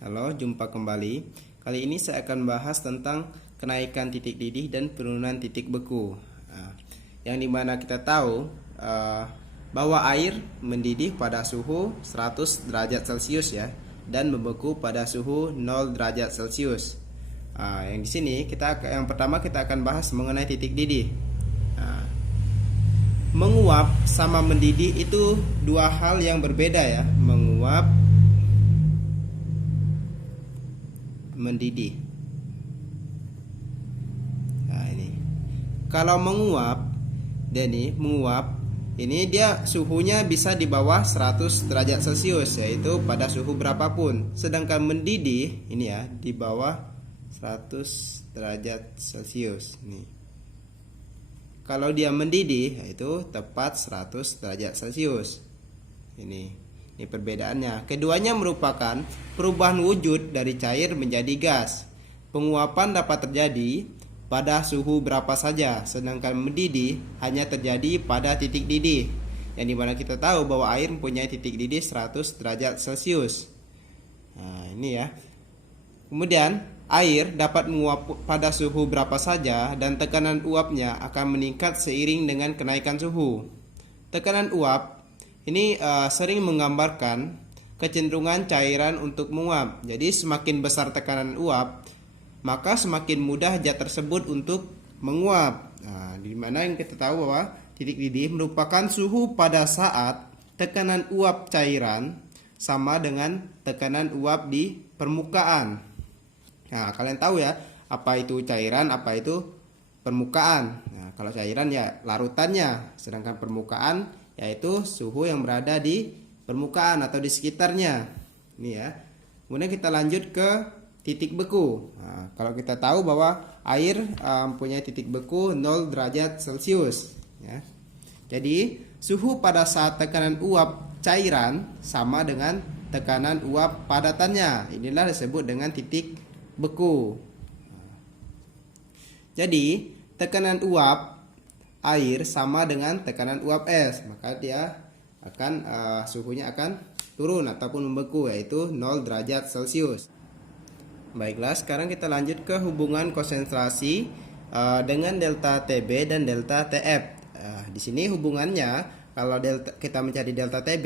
Halo, jumpa kembali. Kali ini saya akan bahas tentang kenaikan titik didih dan penurunan titik beku. Yang dimana kita tahu bahwa air mendidih pada suhu 100 derajat Celcius ya, dan membeku pada suhu 0 derajat Celcius. Yang di sini yang pertama kita akan bahas mengenai titik didih. Menguap sama mendidih itu dua hal yang berbeda ya. Menguap, mendidih. Nah, ini. Kalau menguap, ini dia suhunya bisa di bawah 100 derajat Celcius, yaitu pada suhu berapapun. Sedangkan mendidih ini ya di bawah 100 derajat Celcius. Nih. Kalau dia mendidih itu tepat 100 derajat Celcius. Ini perbedaannya. Keduanya merupakan perubahan wujud dari cair menjadi gas. Penguapan dapat terjadi pada suhu berapa saja, sedangkan mendidih hanya terjadi pada titik didih. Yang dimana kita tahu bahwa air mempunyai titik didih 100 derajat Celcius. Nah, ini ya. Kemudian air dapat menguap pada suhu berapa saja dan tekanan uapnya akan meningkat seiring dengan kenaikan suhu. Tekanan uap ini sering menggambarkan kecenderungan cairan untuk menguap. Jadi semakin besar tekanan uap, maka semakin mudah zat tersebut untuk menguap. Nah, di mana yang kita tahu bahwa titik didih merupakan suhu pada saat tekanan uap cairan sama dengan tekanan uap di permukaan. Nah, kalian tahu ya, apa itu cairan, apa itu permukaan. Nah, kalau cairan ya larutannya, sedangkan permukaan yaitu suhu yang berada di permukaan atau di sekitarnya. Ini ya. Kemudian kita lanjut ke titik beku. Nah, kalau kita tahu bahwa air mempunyai titik beku 0 derajat Celcius ya. Jadi suhu pada saat tekanan uap cairan sama dengan tekanan uap padatannya. Inilah disebut dengan titik beku. Jadi tekanan uap air sama dengan tekanan uap es, maka dia akan suhunya akan turun ataupun membeku, yaitu 0 derajat Celcius. Baiklah, sekarang kita lanjut ke hubungan konsentrasi dengan delta TB dan delta TF. Di sini hubungannya, kalau kita mencari delta TB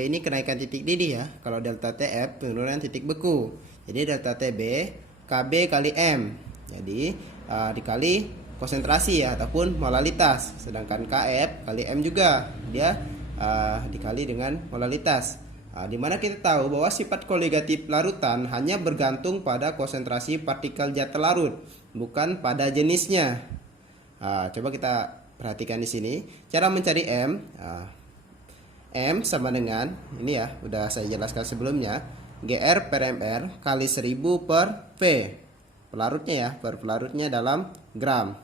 ini kenaikan titik didih ya. Kalau delta TF penurunan titik beku. Jadi delta TB KB kali M. Jadi dikali konsentrasi ya ataupun molalitas. Sedangkan KF kali M juga dia dikali dengan molalitas. Di mana kita tahu bahwa sifat koligatif larutan hanya bergantung pada konsentrasi partikel zat terlarut, bukan pada jenisnya. Coba kita perhatikan di sini cara mencari M. M sama dengan ini ya, udah saya jelaskan sebelumnya, GR per MR kali 1000 per V. Pelarutnya ya, per pelarutnya dalam gram.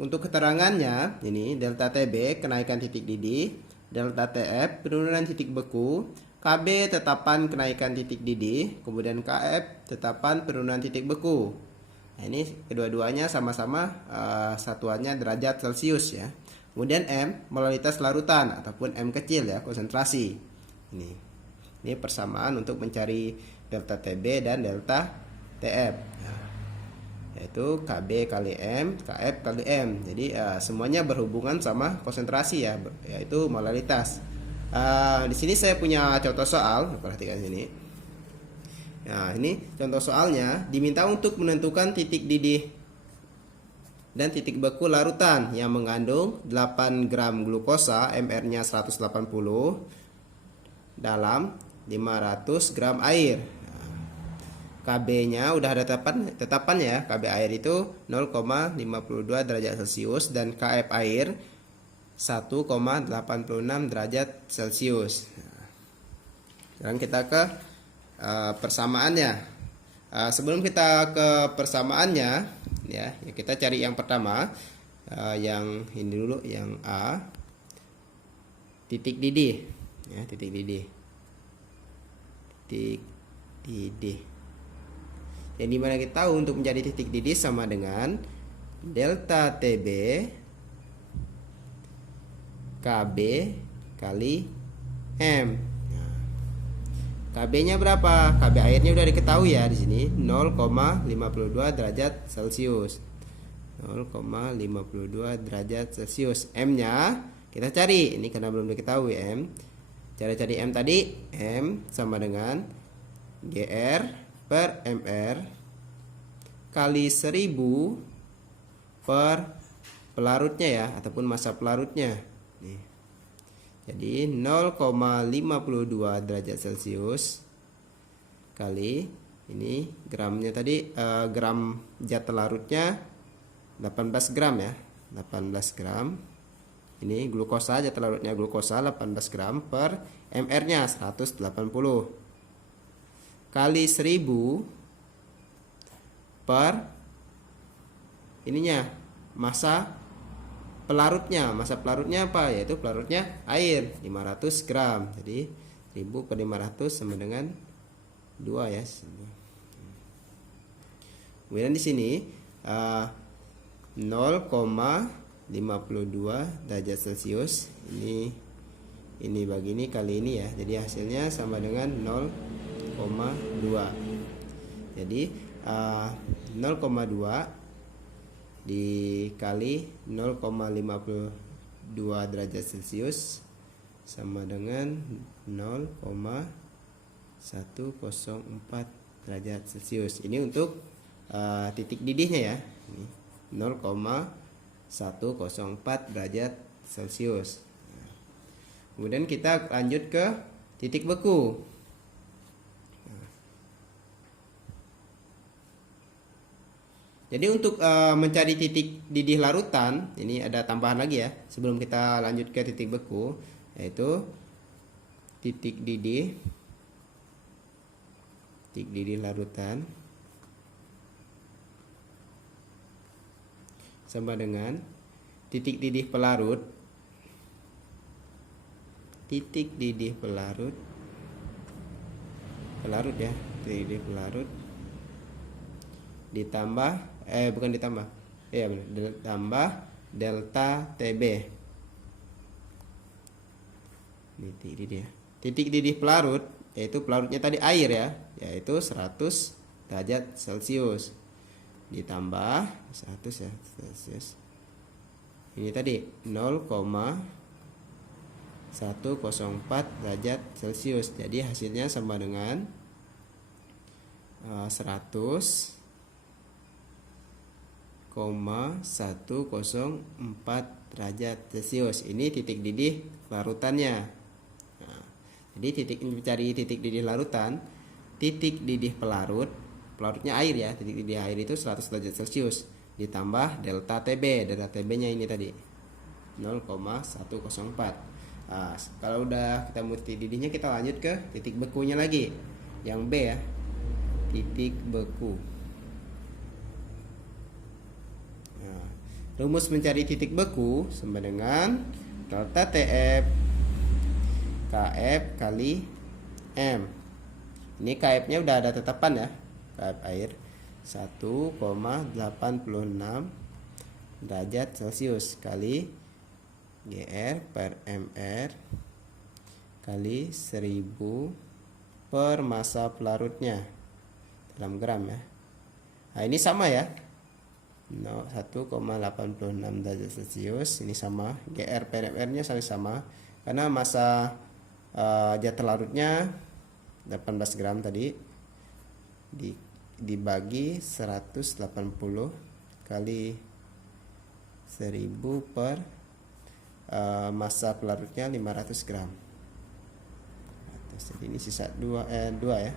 Untuk keterangannya, ini delta TB kenaikan titik didih, delta TF penurunan titik beku, KB tetapan kenaikan titik didih, kemudian KF tetapan penurunan titik beku. Nah, ini kedua-duanya sama-sama satuannya derajat Celcius ya. Kemudian M molalitas larutan ataupun M kecil ya, konsentrasi. Ini persamaan untuk mencari delta TB dan delta TF. Yaitu KB kali M, KF kali M. Jadi semuanya berhubungan sama konsentrasi ya, yaitu molalitas. Di sini saya punya contoh soal, perhatikan sini. Nah, ini contoh soalnya, diminta untuk menentukan titik didih dan titik beku larutan yang mengandung 8 gram glukosa, MR-nya 180 dalam 500 gram air. KB-nya udah ada tetapan ya. KB air itu 0,52 derajat Celcius dan KF air 1,86 derajat Celcius. Sekarang kita ke persamaannya. Sebelum kita ke persamaannya ya, kita cari yang pertama, yang ini dulu, yang A, titik didih ya, titik didih. Yang dimana kita tahu untuk menjadi titik didih sama dengan delta TB KB kali M. Nah, KB-nya berapa? KB airnya udah diketahui ya di sini 0,52 derajat Celcius. 0,52 derajat Celcius. M-nya kita cari. Ini karena belum diketahui M. Cara cari M tadi, M sama dengan GR per MR kali 1000 per pelarutnya ya, ataupun massa pelarutnya. Nih. Jadi 0,52 derajat Celcius kali ini gramnya tadi, gram zat larutnya 18 gram ya, 18 gram. Ini glukosa, zat larutnya glukosa 18 gram per mR-nya 180 kali 1000 per ininya massa pelarutnya. Massa pelarutnya apa? Yaitu pelarutnya air 500 gram. Jadi 1000 per 500 sama dengan 2 ya. Kemudian di sini 0,52 derajat Celcius. Ini bagi ini kali ini ya. Jadi hasilnya sama dengan 0,2. Jadi 0,2 dikali 0,52 derajat Celcius sama dengan 0,104 derajat Celcius. Ini untuk titik didihnya ya. Ini 0,104 derajat Celcius. Kemudian kita lanjut ke titik beku. Jadi untuk mencari titik didih larutan, ini ada tambahan lagi ya. Sebelum kita lanjut ke titik beku, yaitu titik didih larutan sama dengan titik didih pelarut. Titik didih pelarut ya, titik didih pelarut ditambah ditambah delta TB. Titik didih. Titik didih pelarut yaitu pelarutnya tadi air ya, yaitu 100 derajat Celcius ditambah 100 ya Celcius. Ini tadi 0,104 derajat Celcius. Jadi hasilnya sama dengan 100,104 derajat Celcius. Ini titik didih larutannya. Nah, jadi mencari titik didih larutan, titik didih pelarutnya air ya, titik didih air itu 100 derajat Celcius ditambah delta TB. Delta TB-nya ini tadi 0,104. Nah, kalau udah kita mau titik didihnya, kita lanjut ke titik bekunya lagi. Yang B ya, titik beku. Nah, rumus mencari titik beku sama dengan delta TF KF kali M. Ini KF-nya udah ada tetapan ya. KF air 1,86 derajat Celcius kali GR per MR kali 1000 per massa pelarutnya dalam gram ya. Nah, ini sama ya, 1,86 derajat Celcius. Ini sama, GR per MR nya sama karena massa zat larutnya 18 gram tadi dibagi 180 kali 1000 per massa pelarutnya 500 gram. Jadi ini sisa 2 ya.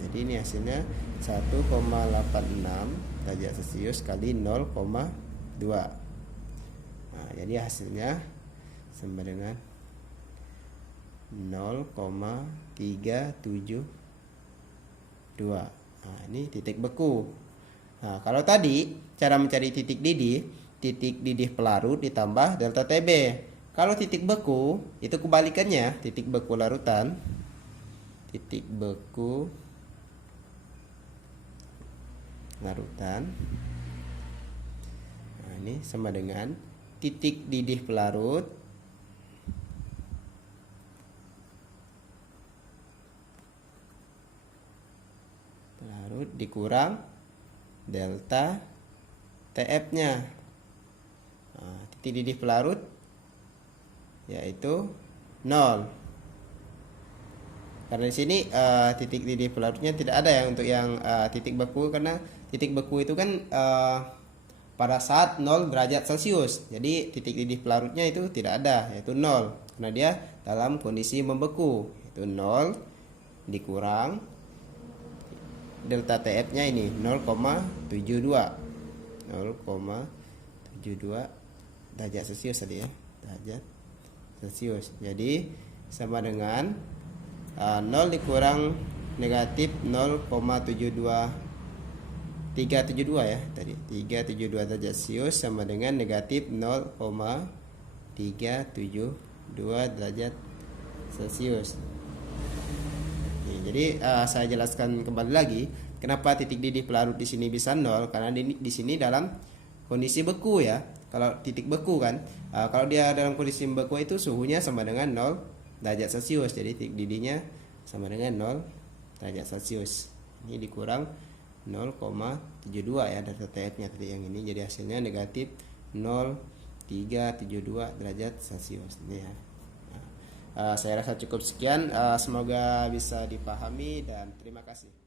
Jadi ini hasilnya 1,86 derajat Celcius kali 0,2. Nah, jadi hasilnya sama dengan 0,372. Nah, ini titik beku. Nah, kalau tadi cara mencari titik didih pelarut ditambah delta TB. Kalau titik beku itu kebalikannya, titik beku larutan. Titik beku larutan. Nah, ini sama dengan titik didih pelarut pelarut dikurang delta TF-nya. Titik didih pelarut yaitu 0. Karena di sini titik didih pelarutnya tidak ada ya untuk yang titik beku, karena titik beku itu kan pada saat 0 derajat Celcius. Jadi titik didih pelarutnya itu tidak ada, yaitu 0. Karena dia dalam kondisi membeku, yaitu 0 dikurang delta TF-nya ini 0,72 derajat Celcius tadi ya, derajat Celcius. Jadi sama dengan 0 dikurang negatif 0,372 ya tadi, 372 derajat Celcius sama dengan negatif 0,372 derajat Celcius. Jadi saya jelaskan kembali lagi kenapa titik didih pelarut di sini bisa 0, karena di sini dalam kondisi beku ya. Kalau titik beku kan, kalau dia dalam kondisi beku itu suhunya sama dengan 0 derajat Celcius. Jadi titik didihnya sama dengan 0 derajat Celcius. Ini dikurang 0,72 ya delta TF-nya tadi yang ini. Jadi hasilnya negatif 0,372 derajat Celcius. Ini ya. Saya rasa cukup sekian. Semoga bisa dipahami dan terima kasih.